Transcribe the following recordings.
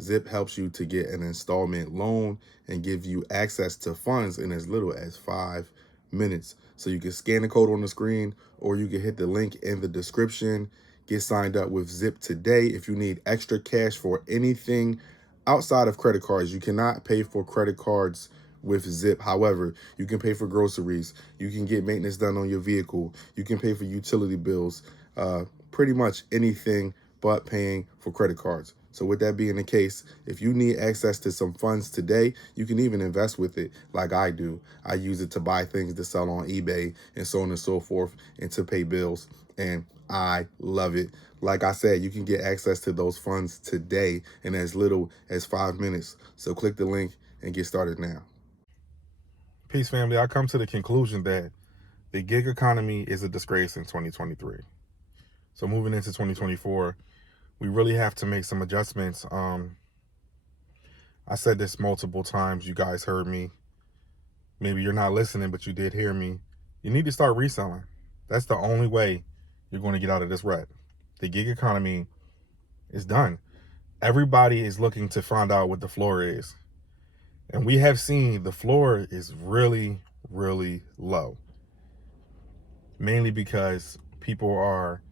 Zip helps you to get an installment loan and give you access to funds in as little as 5 minutes. So you can scan the code on the screen, or you can hit the link in the description. Get signed up with Zip today. If you need extra cash for anything outside of credit cards, you cannot pay for credit cards with Zip. However, you can pay for groceries. You can get maintenance done on your vehicle. You can pay for utility bills, pretty much anything but paying for credit cards. So with that being the case, if you need access to some funds today, you can even invest with it like I do. I use it to buy things to sell on eBay and so on and so forth, and to pay bills. And I love it. Like I said, you can get access to those funds today in as little as 5 minutes. So click the link and get started now. Peace, family. I come to the conclusion that the gig economy is a disgrace in 2023. So moving into 2024, we really have to make some adjustments. I said this multiple times. You guys heard me. Maybe you're not listening, but you did hear me. You need to start reselling. That's the only way you're going to get out of this rut. The gig economy is done. Everybody is looking to find out what the floor is. And we have seen the floor is really, really low. Mainly because people are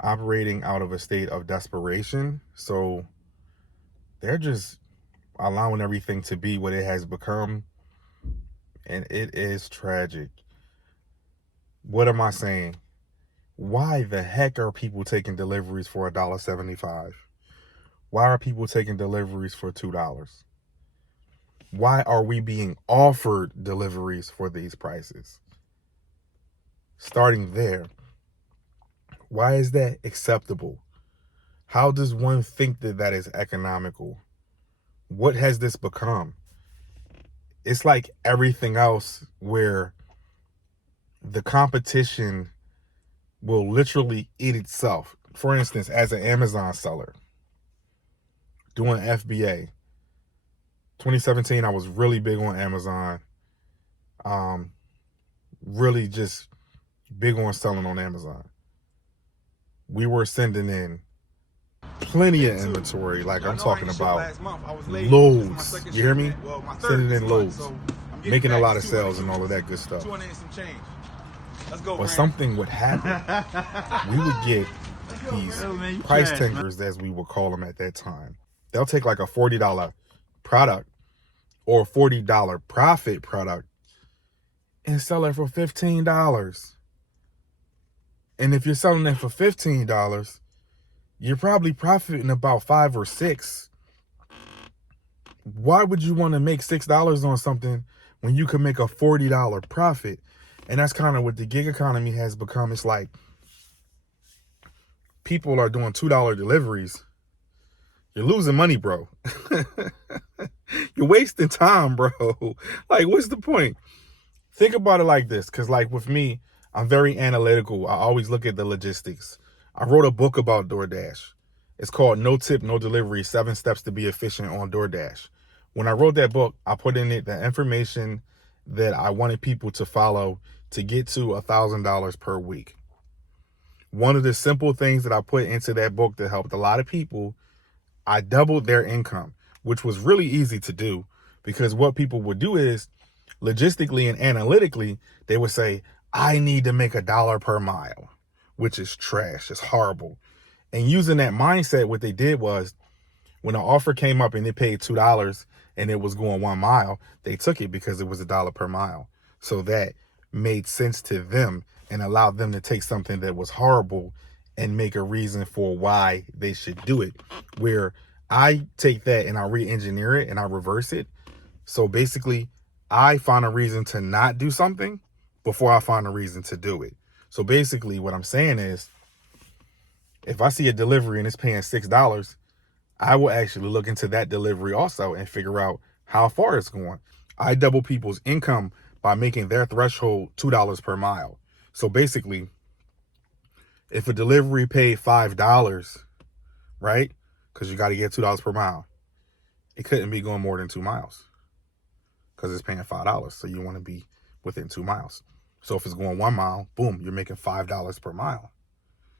operating out of a state of desperation. So they're just allowing everything to be what it has become. And it is tragic. What am I saying? Why the heck are people taking deliveries for $1.75? Why are people taking deliveries for $2? Why are we being offered deliveries for these prices? Starting there, why is that acceptable? How does one think that that is economical? What has this become? It's like everything else where the competition will literally eat itself. For instance, as an Amazon seller, doing FBA, 2017, I was really big on Amazon. Really just big on selling on Amazon. We were sending in plenty of inventory. Like, I'm talking about loads. You hear me? Sending in loads. Making a lot of sales and all of that good stuff. But something would happen. We would get these price tankers, as we would call them at that time. They'll take like a $40 product or a $40 profit product and sell it for $15. And if you're selling it for $15, you're probably profiting about $5 or $6. Why would you want to make $6 on something when you can make a $40 profit? And that's kind of what the gig economy has become. It's like people are doing $2 deliveries. You're losing money, bro. You're wasting time, bro. Like, what's the point? Think about it like this, because like with me, I'm very analytical. I always look at the logistics. I wrote a book about DoorDash. It's called No Tip, No Delivery, 7 Steps to Be Efficient on DoorDash. When I wrote that book, I put in it the information that I wanted people to follow to get to $1,000 per week. One of the simple things that I put into that book that helped a lot of people, I doubled their income, which was really easy to do, because what people would do is, logistically and analytically, they would say, I need to make $1 per mile, which is trash. It's horrible. And using that mindset, what they did was, when an offer came up and they paid $2 and it was going 1 mile, they took it because it was $1 per mile. So that made sense to them and allowed them to take something that was horrible and make a reason for why they should do it. Where I take that and I re-engineer it and I reverse it. So basically, I find a reason to not do something before I find a reason to do it. So basically what I'm saying is, if I see a delivery and it's paying $6, I will actually look into that delivery also and figure out how far it's going. I double people's income by making their threshold $2 per mile. So basically, if a delivery paid $5, right? Because you got to get $2 per mile, it couldn't be going more than 2 miles because it's paying $5. So you want to be within 2 miles. So if it's going 1 mile, boom, you're making $5 per mile.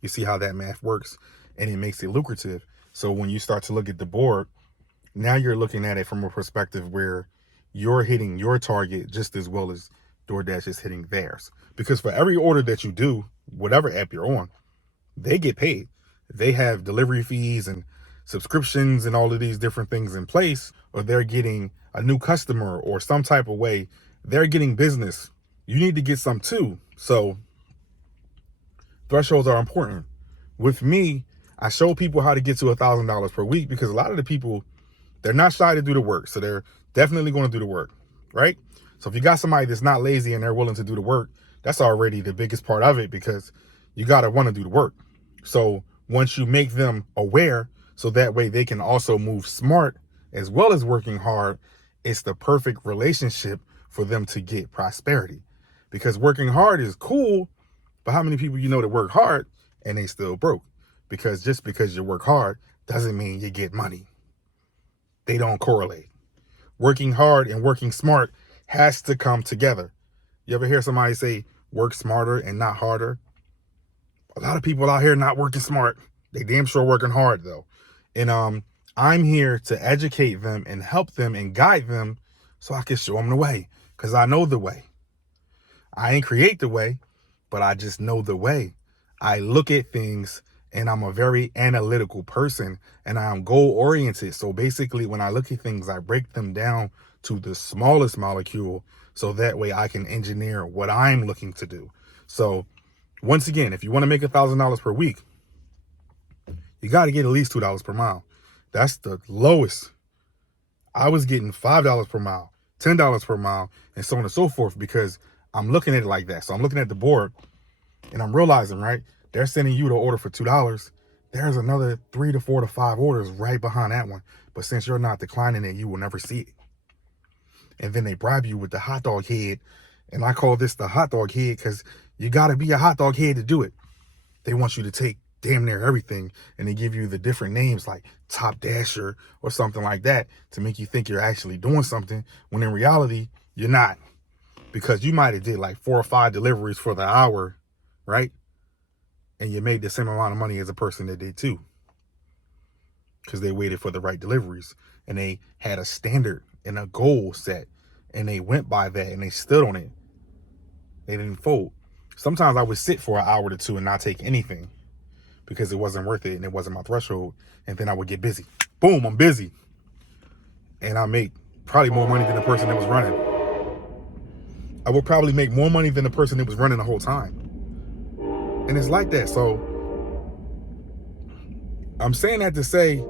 You see how that math works, and it makes it lucrative. So when you start to look at the board, Now you're looking at it from a perspective where you're hitting your target just as well as DoorDash is hitting theirs. Because for every order that you do, whatever app you're on, they get paid. They have delivery fees and subscriptions and all of these different things in place, or they're getting a new customer or some type of way. They're getting business. You need to get some too. So thresholds are important. With me, I show people how to get to $1,000 per week because a lot of the people, they're not shy to do the work. So they're definitely going to do the work, right? So if you got somebody that's not lazy and they're willing to do the work, that's already the biggest part of it, because you got to want to do the work. So once you make them aware, so that way they can also move smart as well as working hard, it's the perfect relationship for them to get prosperity. Because working hard is cool, but how many people you know that work hard and they still broke? Because just because you work hard doesn't mean you get money. They don't correlate. Working hard and working smart has to come together. You ever hear somebody say, work smarter and not harder? A lot of people out here not working smart. They damn sure working hard though. And I'm here to educate them and help them and guide them so I can show them the way. Because I know the way. I ain't create the way, but I just know the way. I look at things and I'm a very analytical person and I'm goal oriented. So basically when I look at things, I break them down to the smallest molecule so that way I can engineer what I'm looking to do. So once again, if you want to make $1,000 per week, you got to get at least $2 per mile. That's the lowest. I was getting $5 per mile, $10 per mile, and so on and so forth, because I'm looking at it like that. So I'm looking at the board and I'm realizing, right, they're sending you the order for $2. There's another 3 to 4 to 5 orders right behind that one. But since you're not declining it, you will never see it. And then they bribe you with the hot dog head. And I call this the hot dog head because you got to be a hot dog head to do it. They want you to take damn near everything, and they give you the different names like Top Dasher or something like that to make you think you're actually doing something, when in reality, you're not. Because you might have did like 4 or 5 deliveries for the hour, right? And you made the same amount of money as a person that did 2. Because they waited for the right deliveries. And they had a standard and a goal set. And they went by that and they stood on it. They didn't fold. Sometimes I would sit for an hour to 2 and not take anything because it wasn't worth it and it wasn't my threshold. And then I would get busy. Boom, I'm busy. And I make probably more money than the person that was running. I would probably make more money than the person that was running the whole time. And it's like that. So I'm saying that to say,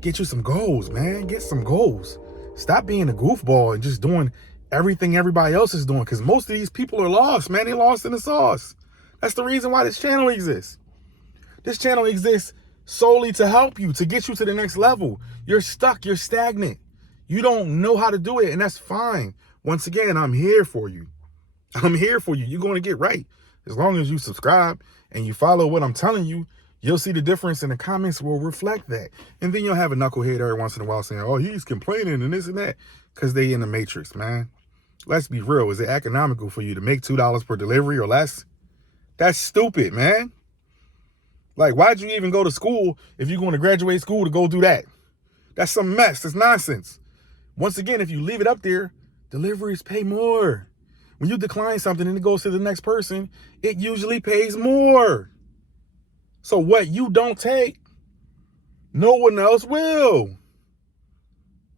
get you some goals, man. Get some goals. Stop being a goofball and just doing everything everybody else is doing. Because most of these people are lost, man. They lost in the sauce. That's the reason why this channel exists. This channel exists solely to help you, to get you to the next level. You're stuck. You're stagnant. You don't know how to do it, and that's fine. Once again, I'm here for you. I'm here for you. You're going to get right. As long as you subscribe and you follow what I'm telling you, you'll see the difference, and the comments will reflect that. And then you'll have a knucklehead every once in a while saying, oh, he's complaining and this and that, because they in the matrix, man. Let's be real. Is it economical for you to make $2 per delivery or less? That's stupid, man. Like, why'd you even go to school if you're going to graduate school to go do that? That's some mess. That's nonsense. Once again, if you leave it up there, deliveries pay more. When you decline something and it goes to the next person, it usually pays more. So what you don't take, no one else will.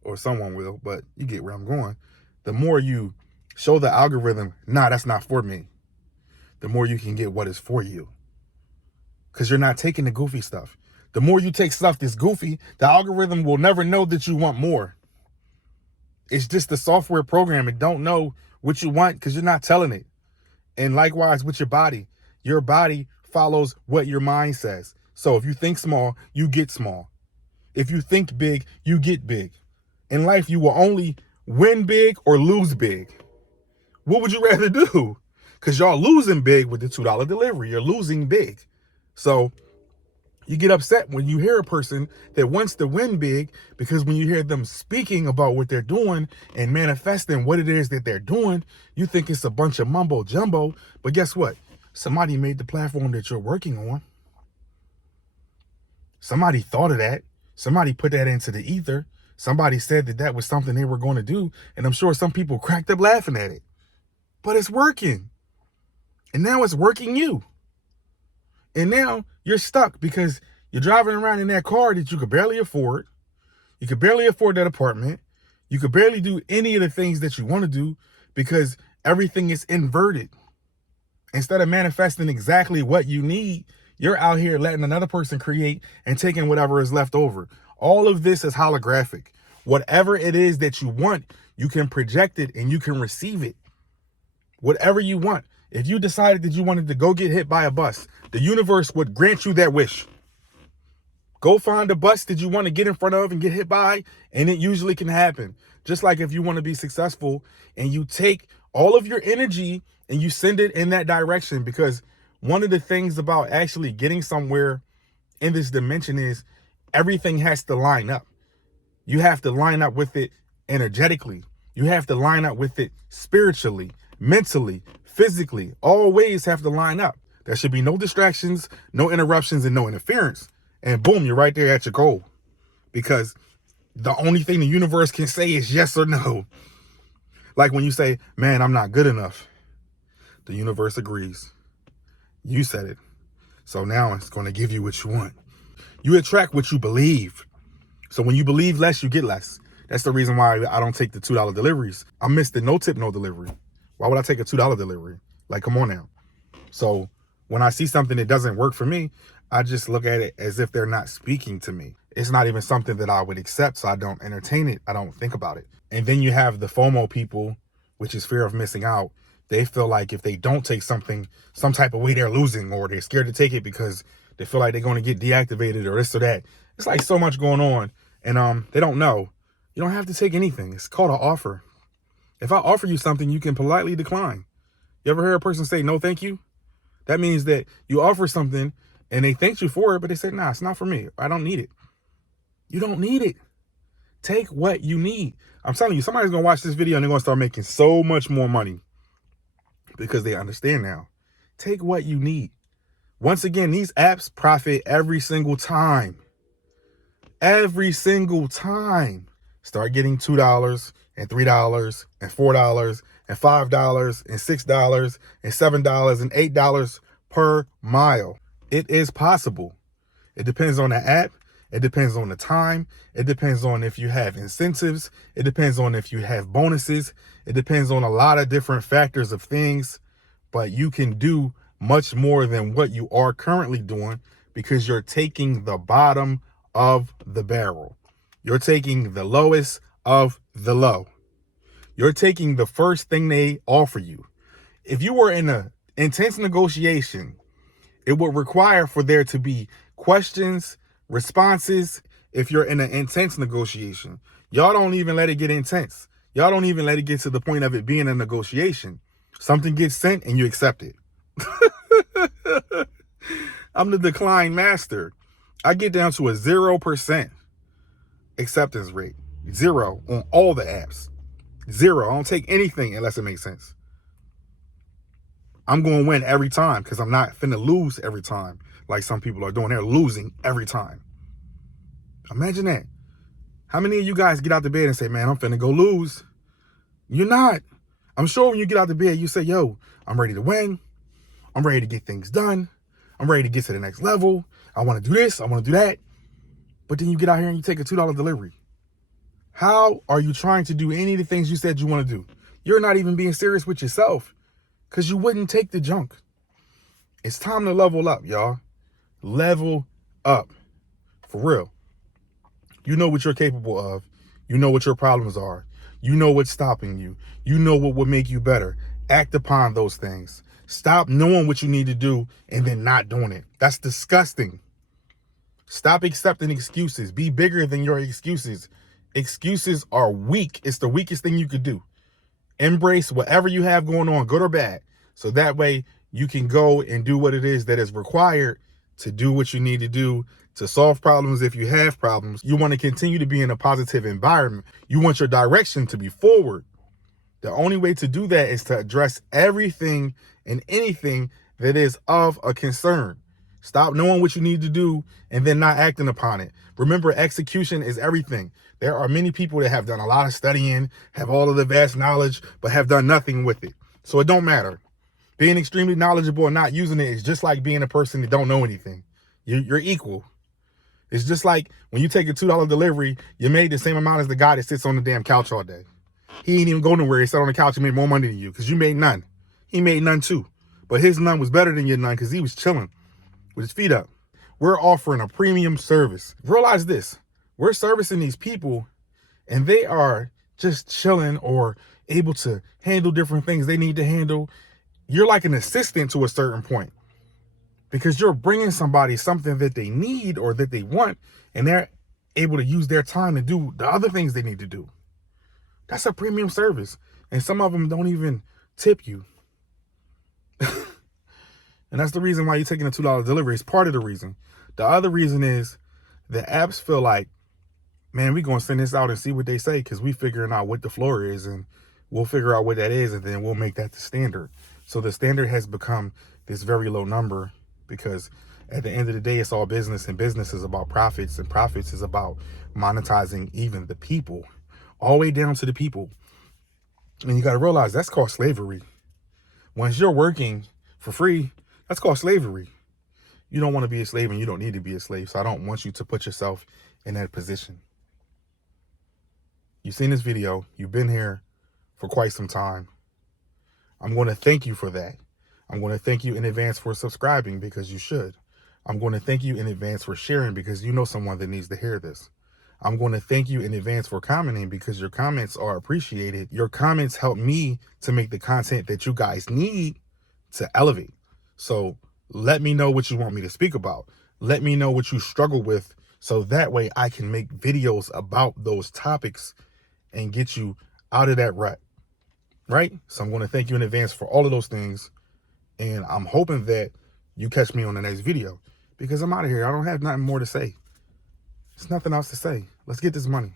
Or someone will, but you get where I'm going. The more you show the algorithm, nah, that's not for me, the more you can get what is for you. Because you're not taking the goofy stuff. The more you take stuff that's goofy, the algorithm will never know that you want more. It's just the software program. It don't know what you want because you're not telling it. And likewise with your body follows what your mind says. So if you think small, you get small. If you think big, you get big. In life, you will only win big or lose big. What would you rather do? Because y'all losing big with the $2 delivery. You're losing big. So you get upset when you hear a person that wants to win big, because when you hear them speaking about what they're doing and manifesting what it is that they're doing, you think it's a bunch of mumbo jumbo. But guess what? Somebody made the platform that you're working on. Somebody thought of that. Somebody put that into the ether. Somebody said that that was something they were going to do, and I'm sure some people cracked up laughing at it. But it's working. And now it's working you. And now you're stuck because you're driving around in that car that you could barely afford. You could barely afford that apartment. You could barely do any of the things that you want to do because everything is inverted. Instead of manifesting exactly what you need, you're out here letting another person create and taking whatever is left over. All of this is holographic. Whatever it is that you want, you can project it and you can receive it. Whatever you want. If you decided that you wanted to go get hit by a bus, the universe would grant you that wish. Go find a bus that you want to get in front of and get hit by, and it usually can happen. Just like if you want to be successful and you take all of your energy and you send it in that direction, because one of the things about actually getting somewhere in this dimension is everything has to line up. You have to line up with it energetically. You have to line up with it spiritually, mentally, physically. All ways have to line up. There should be no distractions, no interruptions, and no interference. And boom, you're right there at your goal. Because the only thing the universe can say is yes or no. Like when you say, man, I'm not good enough. The universe agrees. You said it. So now it's going to give you what you want. You attract what you believe. So when you believe less, you get less. That's the reason why I don't take the $2 deliveries. I missed the no tip, no delivery. Why would I take a $2 delivery? Like, come on now. So when I see something that doesn't work for me, I just look at it as if they're not speaking to me. It's not even something that I would accept, so I don't entertain it. I don't think about it. And then you have the FOMO people, which is fear of missing out. They feel like if they don't take something, some type of way, they're losing, or they're scared to take it because they feel like they're going to get deactivated or this or that. It's like so much going on, and they don't know. You don't have to take anything. It's called an offer. If I offer you something, you can politely decline. You ever hear a person say, no, thank you? That means that you offer something and they thanked you for it, but they said, nah, it's not for me. I don't need it. You don't need it. Take what you need. I'm telling you, somebody's going to watch this video and they're going to start making so much more money because they understand now. Take what you need. Once again, these apps profit every single time. Every single time. Start getting $2 and $3 and $4 and $5 and $6 and $7 and $8 per mile. It is possible. It depends on the app. It depends on the time. It depends on if you have incentives. It depends on if you have bonuses. It depends on a lot of different factors of things, but you can do much more than what you are currently doing because you're taking the bottom of the barrel. You're taking the lowest of the low. You're taking the first thing they offer you. If you were in an intense negotiation, it would require for there to be questions, responses. If you're in an intense negotiation, y'all don't even let it get intense. Y'all don't even let it get to the point of it being a negotiation. Something gets sent and you accept it. I'm the decline master. I get down to a 0% acceptance rate. 0 on all the apps. 0. I don't take anything unless it makes sense. I'm going to win every time because I'm not finna lose every time like some people are doing. They're losing every time. Imagine that. How many of you guys get out the bed and say, man, I'm finna go lose? You're not. I'm sure when you get out the bed, you say, yo, I'm ready to win. I'm ready to get things done. I'm ready to get to the next level. I want to do this. I want to do that. But then you get out here and you take a $2 delivery. How are you trying to do any of the things you said you want to do? You're not even being serious with yourself because you wouldn't take the junk. It's time to level up, y'all. Level up. For real. You know what you're capable of. You know what your problems are. You know what's stopping you. You know what will make you better. Act upon those things. Stop knowing what you need to do and then not doing it. That's disgusting. Stop accepting excuses. Be bigger than your excuses. Excuses are weak. It's the weakest thing you could do. Embrace whatever you have going on, good or bad. So that way you can go and do what it is that is required to do what you need to do to solve problems if you have problems. You want to continue to be in a positive environment. You want your direction to be forward. The only way to do that is to address everything and anything that is of a concern. Stop knowing what you need to do and then not acting upon it. Remember, execution is everything. There are many people that have done a lot of studying, have all of the vast knowledge, but have done nothing with it. So it don't matter. Being extremely knowledgeable and not using it is just like being a person that don't know anything. You're equal. It's just like when you take a $2 delivery, you made the same amount as the guy that sits on the damn couch all day. He ain't even go nowhere. He sat on the couch and made more money than you because you made none. He made none too. But his none was better than your none because he was chilling with his feet up. We're offering a premium service. Realize this. We're servicing these people and they are just chilling or able to handle different things they need to handle. You're like an assistant to a certain point because you're bringing somebody something that they need or that they want, and they're able to use their time to do the other things they need to do. That's a premium service. And some of them don't even tip you. And that's the reason why you're taking a $2 delivery. It's part of the reason. The other reason is the apps feel like, man, we're going to send this out and see what they say because we figuring out what the floor is, and we'll figure out what that is, and then we'll make that the standard. So the standard has become this very low number because at the end of the day, it's all business, and business is about profits, and profits is about monetizing even the people, all the way down to the people. And you got to realize that's called slavery. Once you're working for free, that's called slavery. You don't want to be a slave and you don't need to be a slave. So I don't want you to put yourself in that position. You've seen this video. You've been here for quite some time. I'm going to thank you for that. I'm going to thank you in advance for subscribing because you should. I'm going to thank you in advance for sharing because you know someone that needs to hear this. I'm going to thank you in advance for commenting because your comments are appreciated. Your comments help me to make the content that you guys need to elevate. So let me know what you want me to speak about. Let me know what you struggle with so that way I can make videos about those topics and get you out of that rut, right? So I'm going to thank you in advance for all of those things. And I'm hoping that you catch me on the next video because I'm out of here. I don't have nothing more to say. There's nothing else to say. Let's get this money.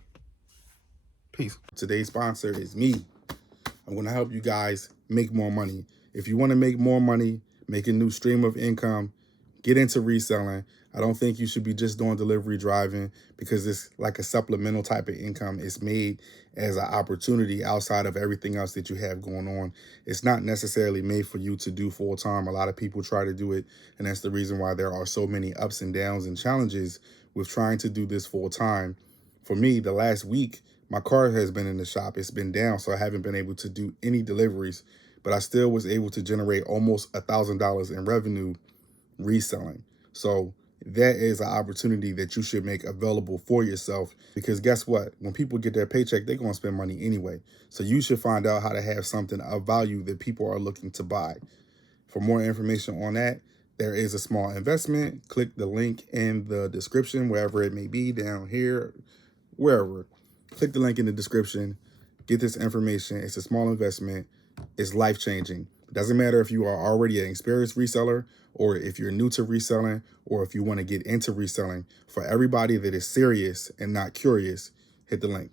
Peace. Today's sponsor is me. I'm going to help you guys make more money. If you want to make more money, make a new stream of income, get into reselling. I don't think you should be just doing delivery driving because it's like a supplemental type of income. It's made as an opportunity outside of everything else that you have going on. It's not necessarily made for you to do full time. A lot of people try to do it, and that's the reason why there are so many ups and downs and challenges with trying to do this full time. For me, the last week, my car has been in the shop. It's been down, so I haven't been able to do any deliveries, but I still was able to generate almost $1,000 in revenue reselling. So that is an opportunity that you should make available for yourself because guess what? When people get their paycheck, they're going to spend money anyway. So you should find out how to have something of value that people are looking to buy. For more information on that, there is a small investment. Click the link in the description, wherever it may be, down here, wherever. Click the link in the description. Get this information. It's a small investment. It's life-changing. It doesn't matter if you are already an experienced reseller or if you're new to reselling or if you want to get into reselling. For everybody that is serious and not curious, hit the link.